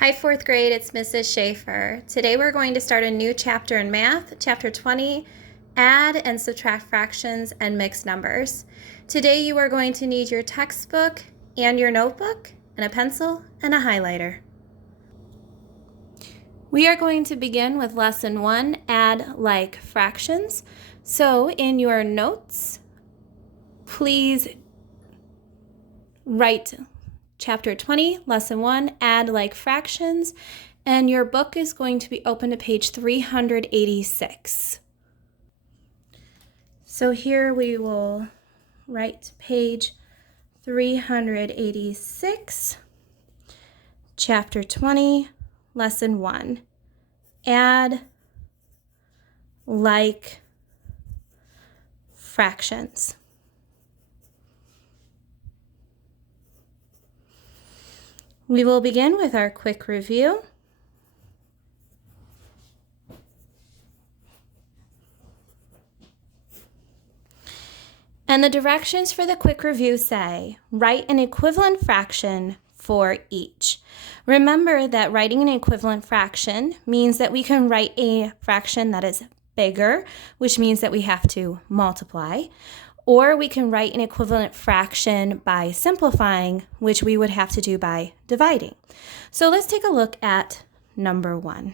Hi, fourth grade, it's Mrs. Schaefer. Today we're going to start a new chapter in math, chapter 20, add and subtract fractions and mixed numbers. Today you are going to need your textbook and your notebook and a pencil and a highlighter. We are going to begin with lesson 1, add like fractions. So in your notes, please write Chapter 20, Lesson 1, Add Like Fractions, and your book is going to be open to page 386. So here we will write page 386, Chapter 20, Lesson 1, Add Like Fractions. We will begin with our quick review. And the directions for the quick review say, write an equivalent fraction for each. Remember that writing an equivalent fraction means that we can write a fraction that is bigger, which means that we have to multiply, or we can write an equivalent fraction by simplifying, which we would have to do by dividing. So let's take a look at number 1.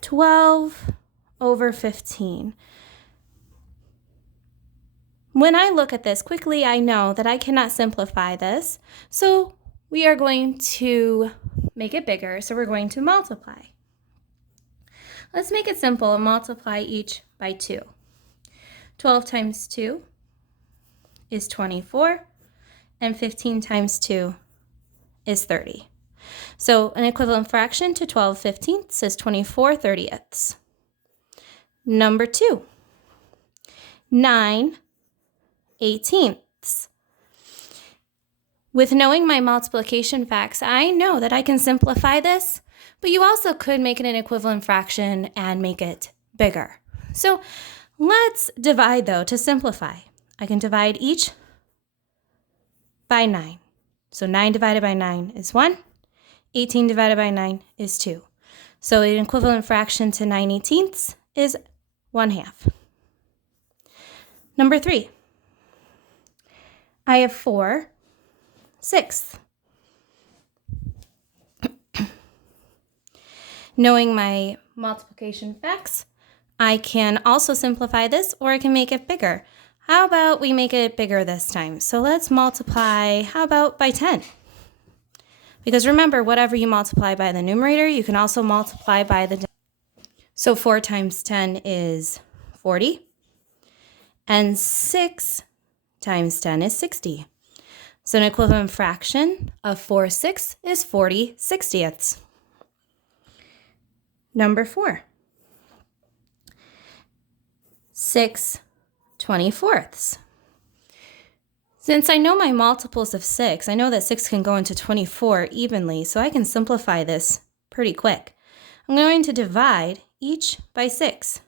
12 over 15. When I look at this quickly, I know that I cannot simplify this, so we are going to make it bigger, so we're going to multiply. Let's make it simple and multiply each by 2. 12 times 2 is 24, and 15 times 2 is 30. So an equivalent fraction to 12 fifteenths is 24 thirtieths. Number 2, 9 18ths. With knowing my multiplication facts, I know that I can simplify this, but you also could make it an equivalent fraction and make it bigger. So let's divide, though, to simplify. I can divide each by 9. So 9 divided by 9 is 1. 18 divided by 9 is 2. So an equivalent fraction to 9 18ths is 1/2. Number 3. I have 4 6ths. Knowing my multiplication facts, I can also simplify this, or I can make it bigger. How about we make it bigger this time? So let's multiply, how about by 10? Because remember, whatever you multiply by the numerator, you can also multiply by the denominator. So 4 times 10 is 40, and 6 times 10 is 60. So an equivalent fraction of 4 6 is 40 60ths. Number 4. 6 24ths. Since I know my multiples of 6, I know that 6 can go into 24 evenly, so I can simplify this pretty quick. I'm going to divide each by 6.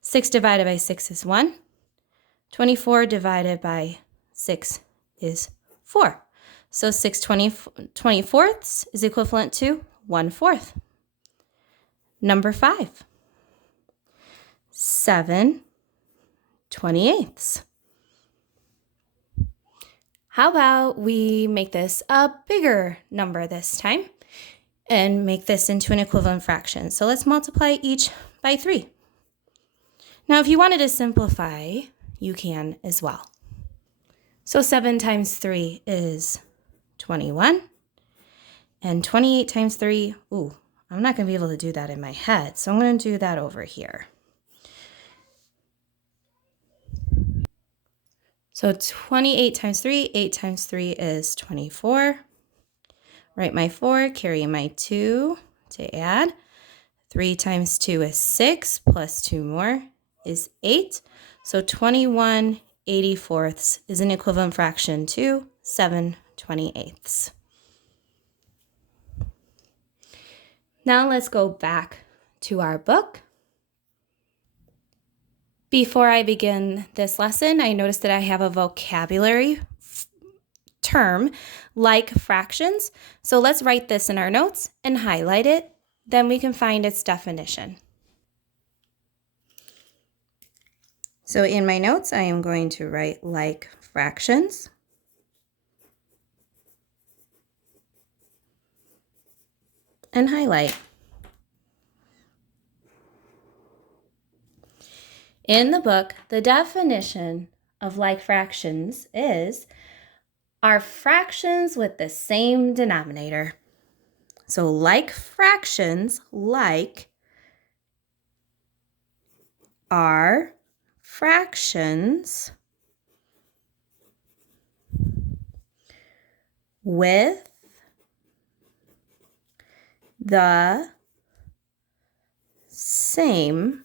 6 divided by 6 is 1. 24 divided by 6 is 4. So 6 24ths is equivalent to 1/4. Number 5. 7 28ths. How about we make this a bigger number this time and make this into an equivalent fraction? So let's multiply each by 3. Now, if you wanted to simplify, you can as well. So 7 times 3 is 21, and 28 times 3, I'm not going to be able to do that in my head, so I'm going to do that over here. So 28 times 3, 8 times 3 is 24. Write my 4, carry my 2 to add. 3 times 2 is 6, plus 2 more is 8. So 21 84ths is an equivalent fraction to 7 28ths. Now let's go back to our book. Before I begin this lesson, I noticed that I have a vocabulary term, like fractions. So let's write this in our notes and highlight it. Then we can find its definition. So in my notes, I am going to write like fractions. And highlight. In the book, the definition of like fractions are fractions with the same denominator. So like fractions, like, are fractions with the same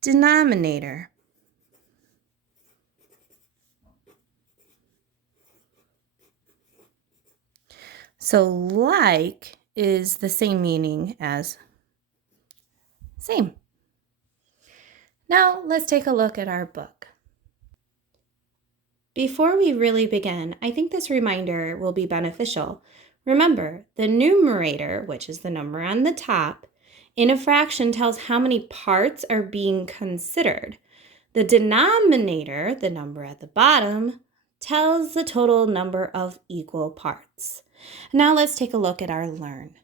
denominator. So like is the same meaning as same. Now let's take a look at our book. Before we really begin, I think this reminder will be beneficial. Remember, the numerator, which is the number on the top, in a fraction tells how many parts are being considered. The denominator, the number at the bottom, tells the total number of equal parts. Now let's take a look at our learn.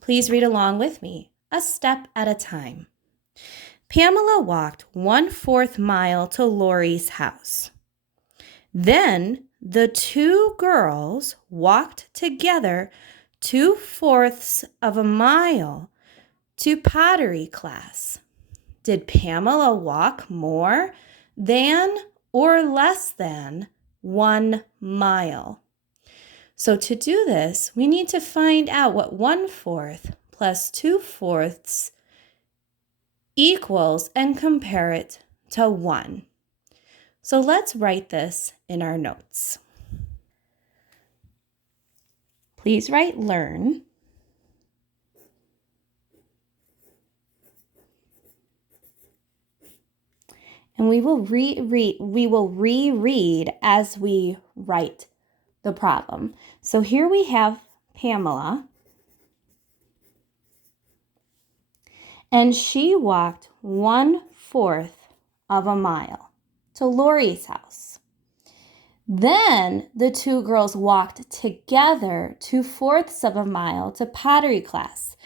Please read along with me, a step at a time. Pamela walked 1/4 mile to Lori's house. Then the two girls walked together 2/4 of a mile to pottery class. Did Pamela walk more than or less than 1 mile? So to do this, we need to find out what 1/4 plus 2/4 equals and compare it to 1. So let's write this in our notes. Please write learn. And we will reread as we write the problem. So here we have Pamela, and she walked 1/4 of a mile to Lori's house. Then the two girls walked together 2/4 of a mile to pottery class.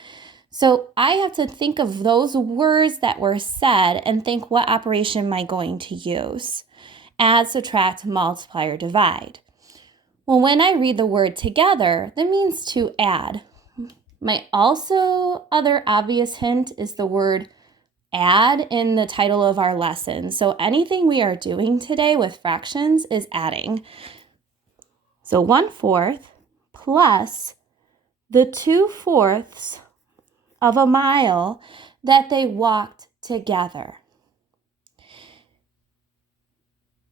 So I have to think of those words that were said and think, what operation am I going to use? Add, subtract, multiply, or divide. Well, when I read the word together, that means to add. My also other obvious hint is the word add in the title of our lesson. So anything we are doing today with fractions is adding. So 1/4 plus the 2/4 of a mile that they walked together.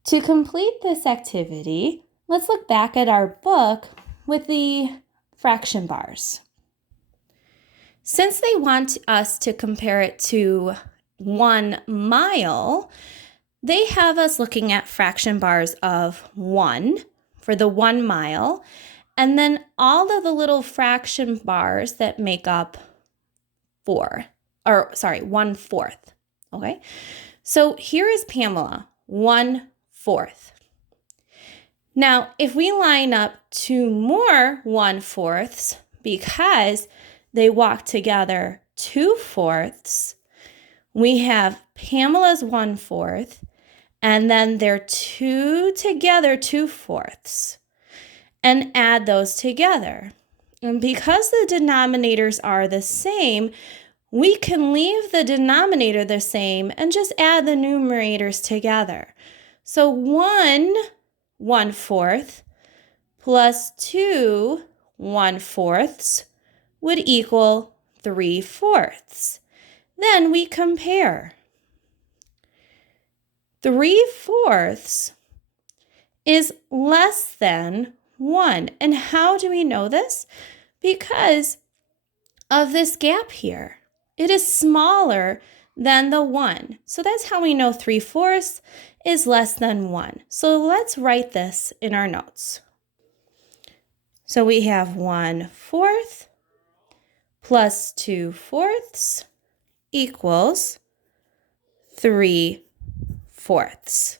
To complete this activity, let's look back at our book with the fraction bars. Since they want us to compare it to 1 mile, they have us looking at fraction bars of 1 for the 1 mile, and then all of the little fraction bars that make up 1/4. Okay, so here is Pamela, 1/4. Now, if we line up 2 more 1/4s, because they walk together 2/4, we have Pamela's 1/4, and then they're 2 together 2/4, and add those together. And because the denominators are the same, we can leave the denominator the same and just add the numerators together. So 1/4 plus 2 1/4 would equal 3/4. Then we compare. 3/4 is less than 1. And how do we know this? Because of this gap here. It is smaller than the 1. So that's how we know 3/4 is less than 1. So let's write this in our notes. So we have 1/4 plus 2/4 equals 3/4.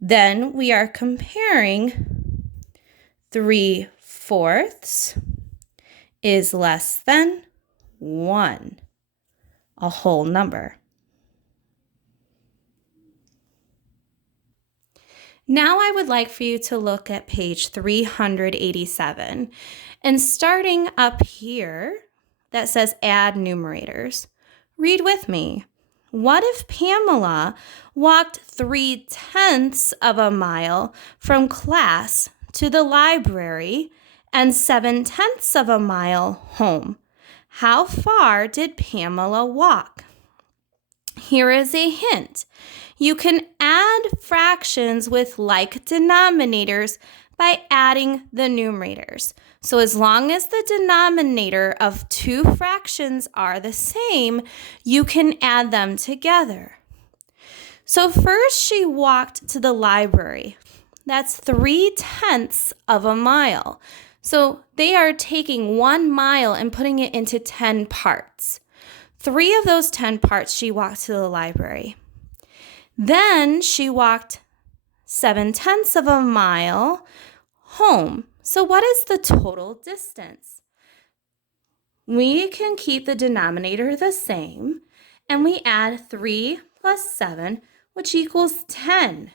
Then we are comparing 3/4 is less than 1, a whole number. Now I would like for you to look at page 387, and starting up here that says add numerators, read with me. What if Pamela walked 3/10 of a mile from class to the library and 7/10 of a mile home? How far did Pamela walk? Here is a hint. You can add fractions with like denominators by adding the numerators. So as long as the denominator of two fractions are the same, you can add them together. So first she walked to the library. That's 3/10 of a mile. So they are taking 1 mile and putting it into 10 parts. 3 of those 10 parts she walked to the library. Then she walked 7/10 of a mile home. So what is the total distance? We can keep the denominator the same, and we add 3 plus 7, which equals 10.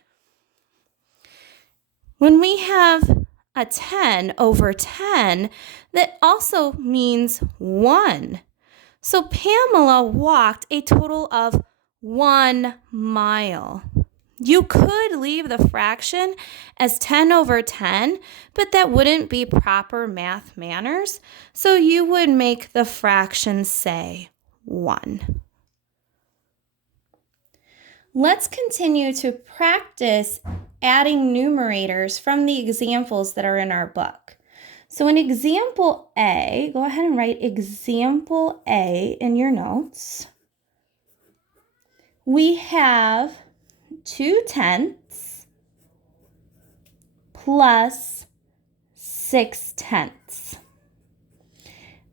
When we have a 10 over 10, that also means 1. So Pamela walked a total of 1 mile. You could leave the fraction as 10 over 10, but that wouldn't be proper math manners. So you would make the fraction say 1. Let's continue to practice adding numerators from the examples that are in our book. So in example A, go ahead and write example A in your notes. We have 2/10 plus 6/10.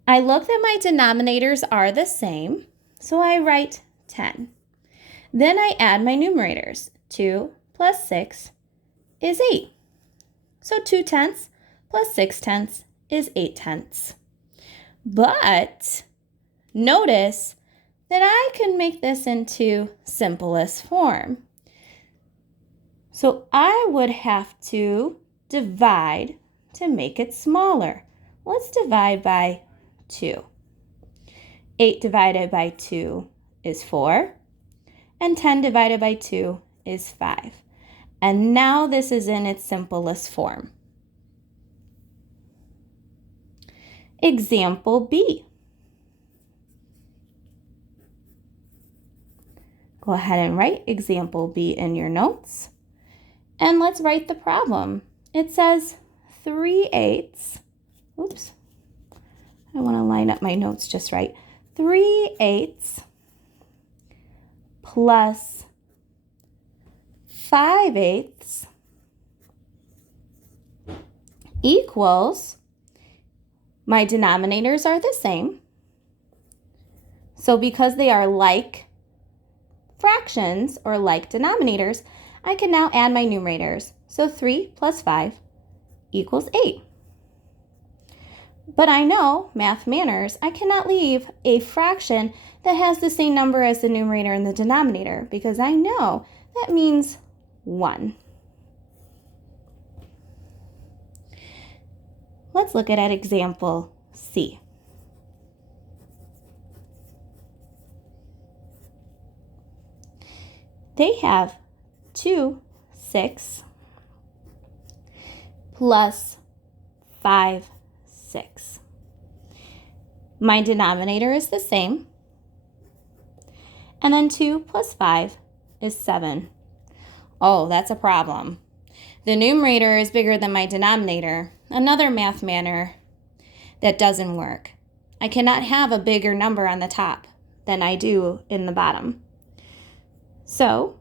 I look that my denominators are the same, so I write 10. Then I add my numerators. 2 plus 6 is 8. So 2/10 plus 6/10 is 8/10. But notice that I can make this into simplest form. So I would have to divide to make it smaller. Let's divide by 2. 8 divided by 2 is 4, and 10 divided by 2 is 5. And now this is in its simplest form. Example B. Go ahead and write example B in your notes. And let's write the problem. It says 3/8. Oops. I want to line up my notes just right. 3/8 plus 5/8 equals, my denominators are the same. So because they are like fractions or like denominators, I can now add my numerators. So 3 plus 5 equals 8. But I know, math manners, I cannot leave a fraction that has the same number as the numerator and the denominator because I know that means 1. Let's look at example C. They have 2, 6 plus 5, 6. My denominator is the same. And then 2 plus 5 is 7. Oh, that's a problem. The numerator is bigger than my denominator. Another math manner that doesn't work. I cannot have a bigger number on the top than I do in the bottom. So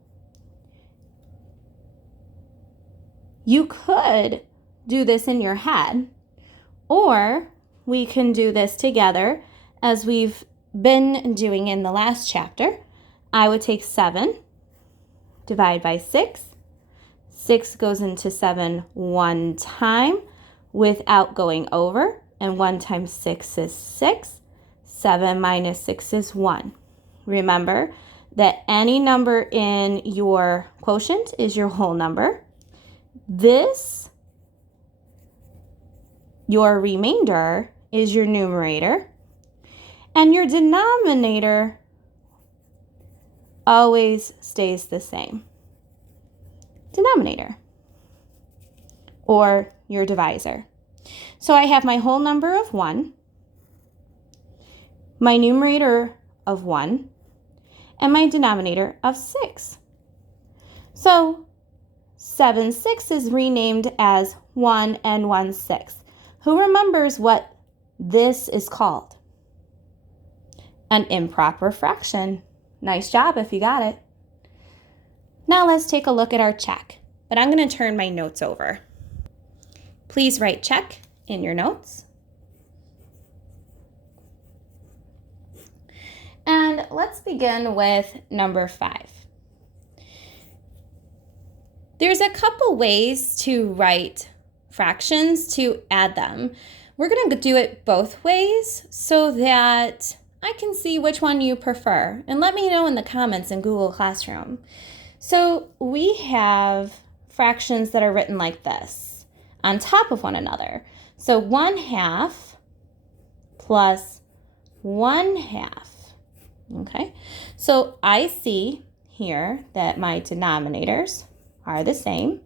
you could do this in your head, or we can do this together as we've been doing in the last chapter. I would take 7, divide by 6. 6 goes into 7 one time without going over, and 1 times 6 is 6. 7 minus 6 is 1. Remember that any number in your quotient is your whole number. This, your remainder, is your numerator. And your denominator always stays the same. Denominator, or your divisor. So I have my whole number of 1, my numerator of 1, and my denominator of 6. So 7 6 is renamed as 1 and 1/6. Who remembers what this is called? An improper fraction. Nice job if you got it. Now let's take a look at our check, but I'm going to turn my notes over. Please write check in your notes. And let's begin with number 5. There's a couple ways to write fractions to add them. We're going to do it both ways so that I can see which one you prefer. And let me know in the comments in Google Classroom. So we have fractions that are written like this, on top of one another. So 1/2 plus 1/2. Okay, so I see here that my denominators are the same.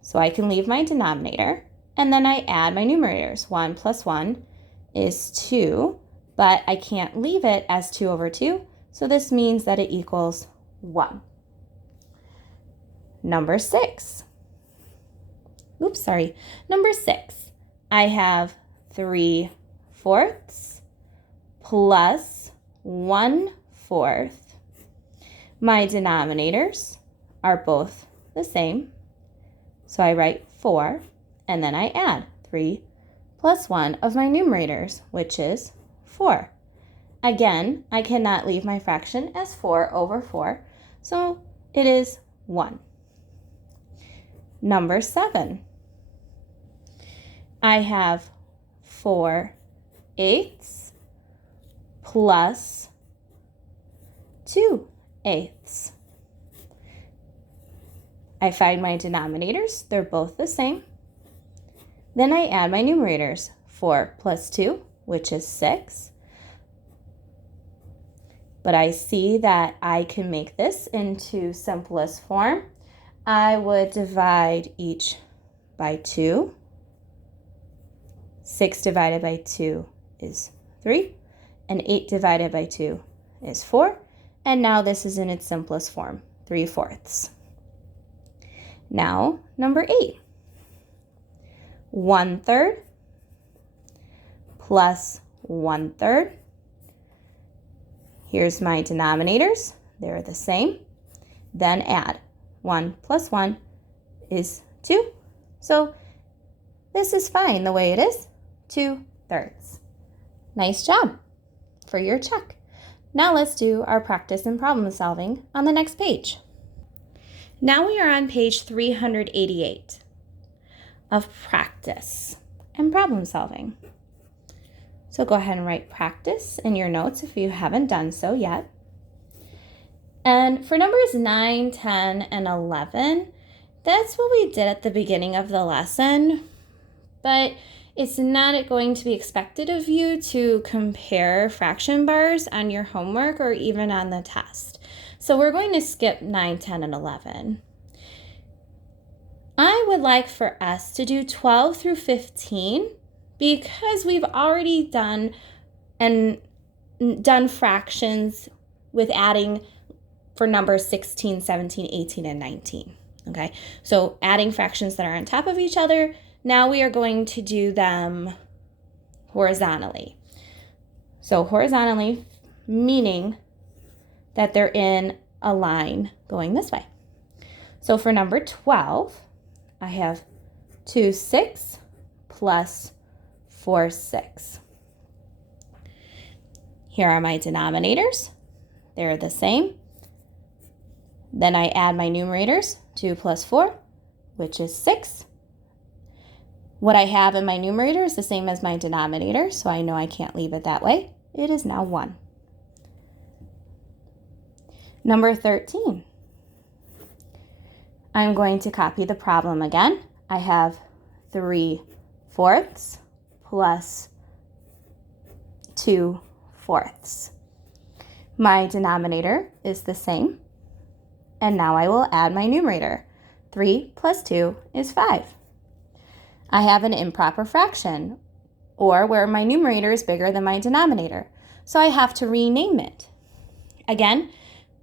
So I can leave my denominator, and then I add my numerators. 1 plus 1 is 2, but I can't leave it as 2 over 2. So this means that it equals 1. Number 6. Number 6. I have 3/4 plus 1/4. My denominators are both the same. So I write 4, and then I add 3 plus 1 of my numerators, which is 4. Again, I cannot leave my fraction as 4 over 4, so it is 1. Number 7. I have 4/8 plus 2/8. I find my denominators, they're both the same. Then I add my numerators, 4 plus 2, which is 6. But I see that I can make this into simplest form. I would divide each by 2. 6 divided by 2 is 3, and 8 divided by 2 is 4. And now this is in its simplest form, 3/4. Now, number 8. 1/3 plus 1/3. Here's my denominators. They're the same. Then add. 1 plus 1 is 2. So this is fine the way it is. 2/3. Nice job for your check. Now let's do our practice and problem solving on the next page. Now we are on page 388 of practice and problem solving. So go ahead and write practice in your notes if you haven't done so yet. And for numbers 9, 10, and 11, that's what we did at the beginning of the lesson, but it's not going to be expected of you to compare fraction bars on your homework or even on the test. So we're going to skip 9, 10, and 11. I would like for us to do 12 through 15 because we've already done fractions with adding for numbers 16, 17, 18, and 19. Okay, so adding fractions that are on top of each other. Now we are going to do them horizontally. So horizontally, meaning that they're in a line going this way. So for number 12, I have 2 6 plus 4 6. Here are my denominators. They're the same. Then I add my numerators, 2 plus 4, which is 6. What I have in my numerator is the same as my denominator, so I know I can't leave it that way. It is now 1. Number 13. I'm going to copy the problem again. I have 3 fourths plus 2 fourths. My denominator is the same. And now I will add my numerator. 3 plus 2 is 5. I have an improper fraction, or where my numerator is bigger than my denominator. So I have to rename it. Again,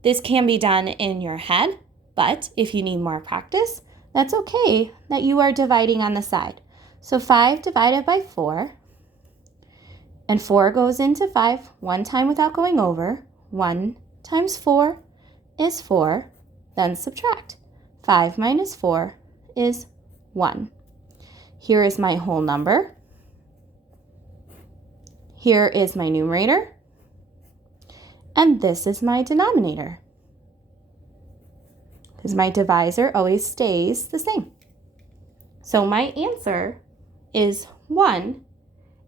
this can be done in your head, but if you need more practice, that's okay that you are dividing on the side. So 5 divided by 4, and 4 goes into 5 one time without going over. 1 times 4 is 4, then subtract. 5 minus 4 is 1. Here is my whole number. Here is my numerator. And this is my denominator. Because my divisor always stays the same. So my answer is 1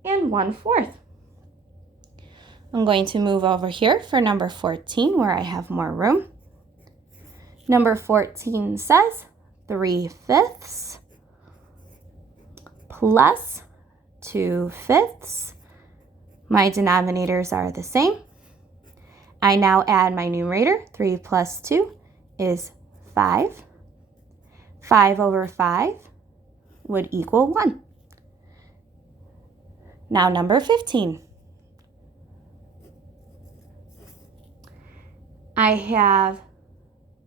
and 1/4. I'm going to move over here for number 14 where I have more room. Number 14 says 3/5 plus 2/5. My denominators are the same. I now add my numerator. 3 plus 2 is 5. 5 over 5 would equal 1. Now number 15. I have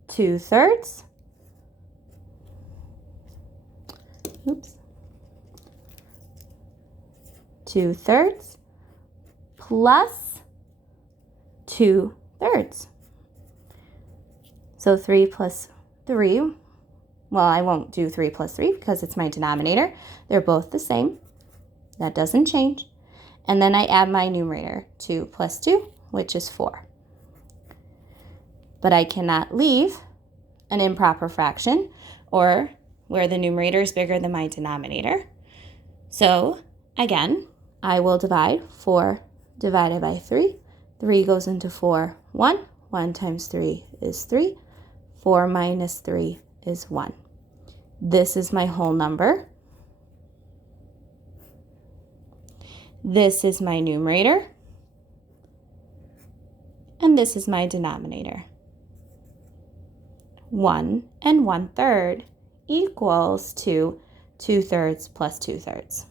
2/3. Oops. 2/3 plus 2/3. So 3 plus 3, well, I won't do 3 plus 3 because it's my denominator. They're both the same. That doesn't change. And then I add my numerator, 2 plus 2, which is 4. But I cannot leave an improper fraction or where the numerator is bigger than my denominator. So again, I will divide 4 divided by 3. 3 goes into 4, 1. 1 times 3 is 3. 4 minus 3 is 1. This is my whole number. This is my numerator. And this is my denominator. 1 and 1/3 equals to 2/3 plus 2/3.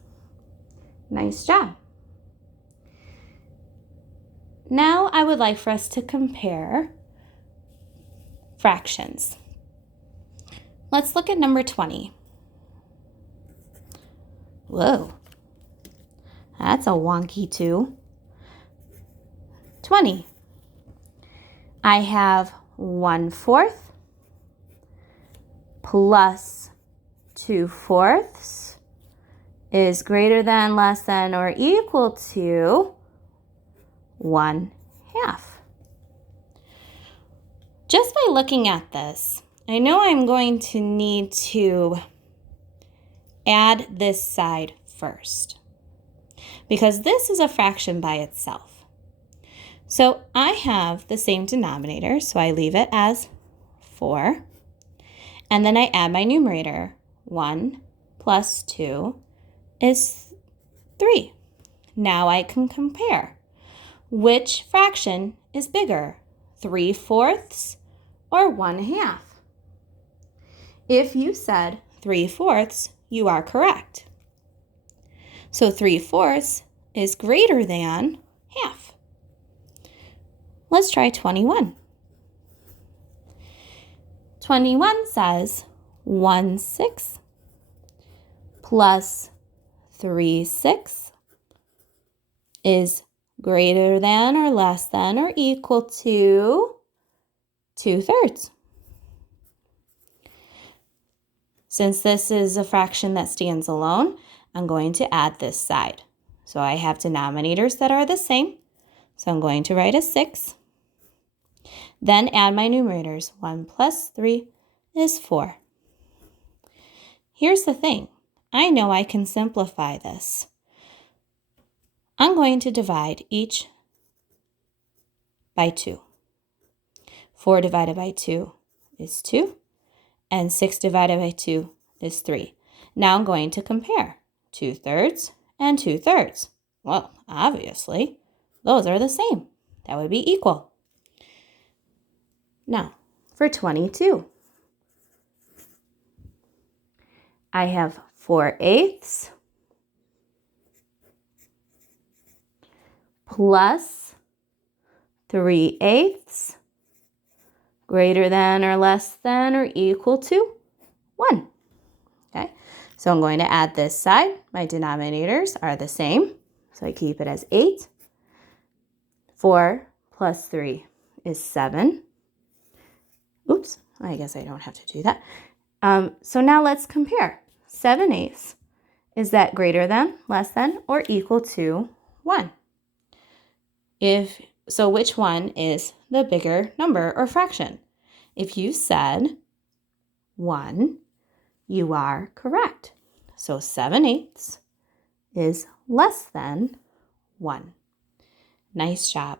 Nice job. Now I would like for us to compare fractions. Let's look at number 20. Whoa, that's a wonky 2. 20. I have 1/4 plus 2/4 is greater than, less than, or equal to 1/2. Just by looking at this, I know I'm going to need to add this side first because this is a fraction by itself. So I have the same denominator, so I leave it as 4. And then I add my numerator. 1 plus 2 is 3. Now I can compare. Which fraction is bigger, 3/4 or 1/2? If you said 3/4, you are correct. So 3/4 is greater than half. Let's try 21. 21 says 1/6 plus 3/6 is greater than or less than or equal to 2/3. Since this is a fraction that stands alone, I'm going to add this side. So I have denominators that are the same. So I'm going to write a 6. Then add my numerators. 1 plus 3 is 4. Here's the thing. I know I can simplify this. I'm going to divide each by 2. 4 divided by 2 is 2, and 6 divided by 2 is 3. Now I'm going to compare 2/3 and 2/3. Well, obviously, those are the same. That would be equal. Now, for 22, I have 4/8 plus 3/8 greater than or less than or equal to 1. Okay, so I'm going to add this side. My denominators are the same, so I keep it as 8. 4 plus 3 is 7. Oops, I guess I don't have to do that. So now let's compare. 7/8, is that greater than, less than, or equal to 1? So which one is the bigger number or fraction? If you said 1, you are correct. So 7/8 is less than 1. Nice job.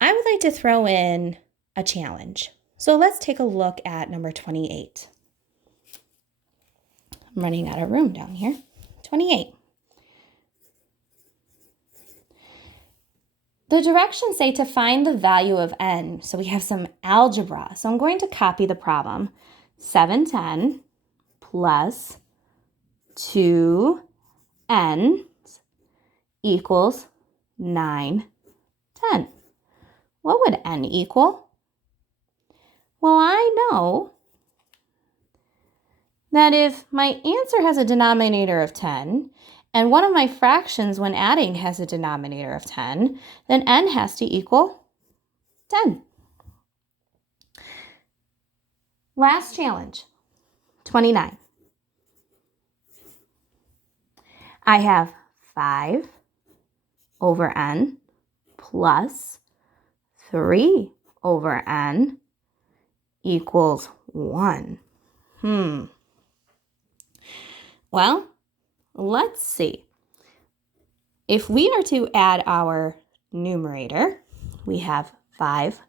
I would like to throw in a challenge. So let's take a look at number 28. I'm running out of room down here. 28. The directions say to find the value of n. So we have some algebra. So I'm going to copy the problem. 710 plus 2n equals 910. What would n equal? Well, I know that if my answer has a denominator of 10, and one of my fractions when adding has a denominator of 10, then n has to equal 10. Last challenge, 29. I have 5 over n plus 3 over n equals 1. Well, let's see. If we are to add our numerator, we have 5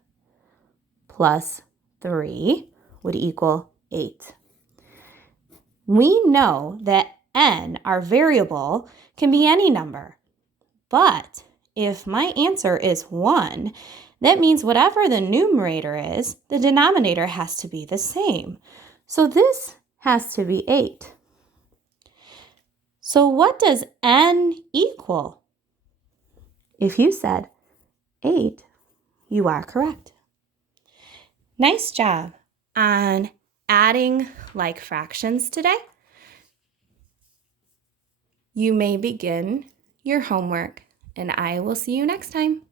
plus 3 would equal 8. We know that n, our variable, can be any number. But if my answer is 1, that means whatever the numerator is, the denominator has to be the same. So this has to be 8. So what does n equal? If you said 8, you are correct. Nice job on adding like fractions today. You may begin your homework, and I will see you next time.